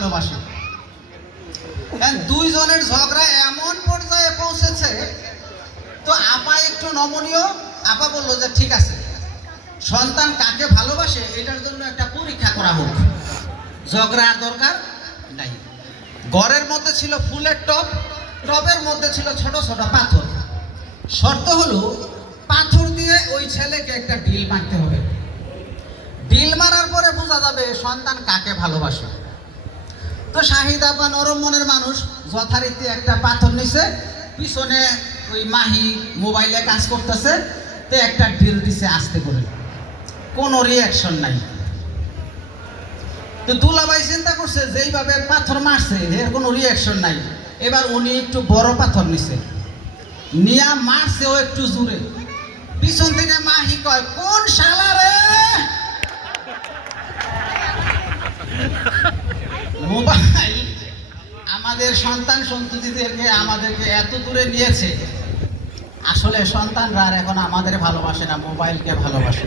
ভালোবাসে। দুইজনের ঝগড়া এমন পর্যায়ে পৌঁছেছে, তো আপা একটু নমনীয়, আপা বললো যে ঠিক আছে, সন্তান কাকে ভালোবাসে এটার জন্য একটা পরীক্ষা করা হোক, ঝগড়া আর দরকার নাই। ঘরের মধ্যে ছিল ফুলের টব, টবের মধ্যে ছিল ছোট ছোট পাথর। শর্ত হলো পাথর দিয়ে ওই ছেলেকে একটা ঢিল মারতে হবে। ঢিল মারার পরে বোঝা যাবে সন্তান কাকে ভালোবাসে। তো শাহিদ আপা নরম মনের মানুষ, যথারীতি একটা পাথর নিছে, পিছনে ওই মাহি মোবাইলে কাজ করতেছে, তো একটা ঢিল দিছে আস্তে করে, কোনো রিয়াকশন নাই। তো দুলাভাই চিন্তা করছে যেইভাবে পাথর মারছে এর কোনো রিয়াকশন নাই, এবার উনি একটু বড় পাথর নিছে, নিয়া মারছে ও একটু জোরে। পিছন থেকে মাহি কয়, কোন শালা রে? মোবাইল আমাদের সন্তান সন্ততিদেরকে আমাদেরকে এত দূরে নিয়েছে, আসলে সন্তানরা আর এখন আমাদের ভালোবাসে না, মোবাইলকে ভালোবাসে।